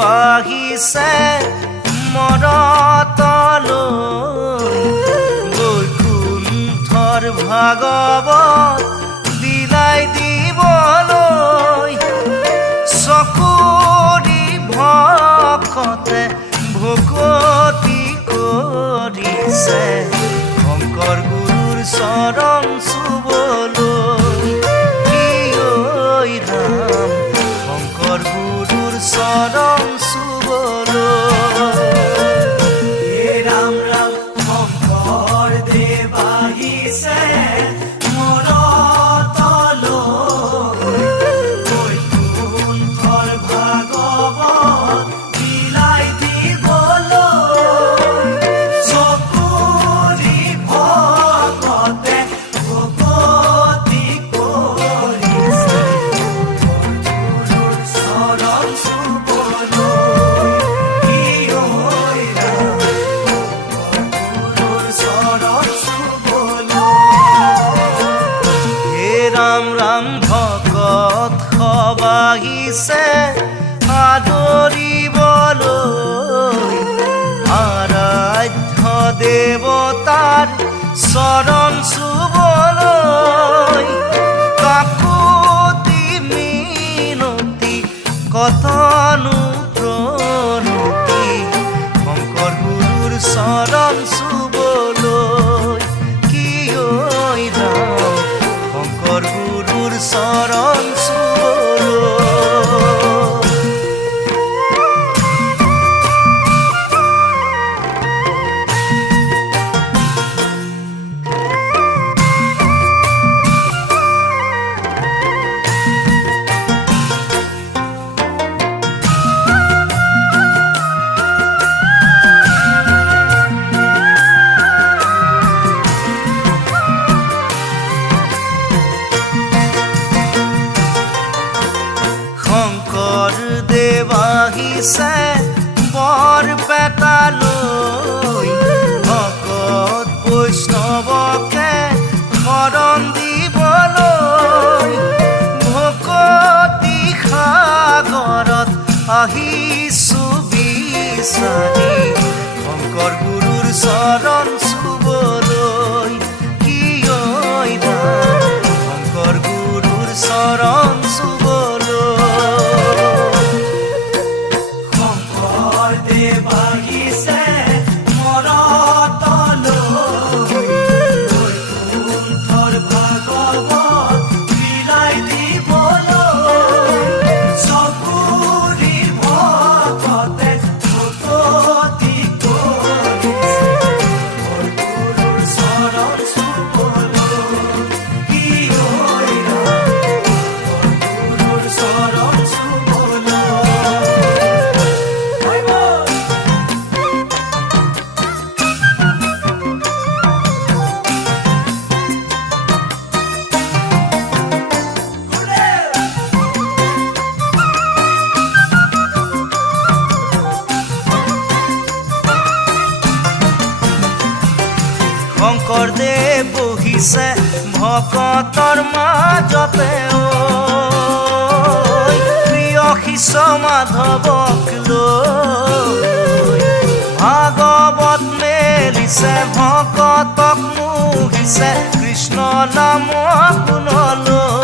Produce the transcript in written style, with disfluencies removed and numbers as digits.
আহিছে মনতলৈ বৈকুণ্ঠৰ ভাগৱত বিলাই দিবলৈ চকুৰি ভকতে ভকতি কৰিছে শংকৰ গুৰুৰ চৰণ চুবলৈ ৰাম শংকৰ গুৰুৰ চৰণ চুবলৈ ৰাম ৰাম শংকৰ দেৱ আহিছে বৈকুণ্ঠৰ ভাগৱত বিলাই দিবলৈ চকুৰি ভকতে ভকতি কৰিছে গুৰুৰ চৰণ চুবলৈ গুৰুৰ চৰণ চুবলৈ হে ৰাম ৰাম ভকত সবাহিছে আদৰিবলৈ আৰাধ্য দেৱতাৰ চৰণ চুবলৈ কাকুতি মিনতি কতনো প্ৰণতি শংকৰ গুৰুৰ চৰণ চুবলৈ কিয় ৰাম শংকৰ গুৰুৰ চৰণ চুবলৈ শংকৰ দেৱ আহিছে বৰপেটালৈ ভকত বৈষ্ণৱকে শৰণ দিবলৈ ভকতি সাগৰত আহিছো বিচাৰি শংকৰ গুৰুৰ চৰণ চুবলৈ কিয় ৰাম শংকৰ গুৰুৰ চৰণ শংকৰ দেৱ আহিছে মনতলৈ বৈকুণ্ঠৰ ভাগৱত বিলাই দিবলৈ চকুৰি ভকতে ভকতি কৰিছে গুৰুৰ চৰণ চুবলৈ কিয় ৰাম গুৰুৰ চৰণ চুবলৈ শংকৰদেৱ বহিছে ভকতৰ মাজতে প্ৰিয় শিষ্য মাধৱক লৈ ভাগৱত মেলিছে ভকতক মোহিছে কৃষ্ণ নাম শুনলৈ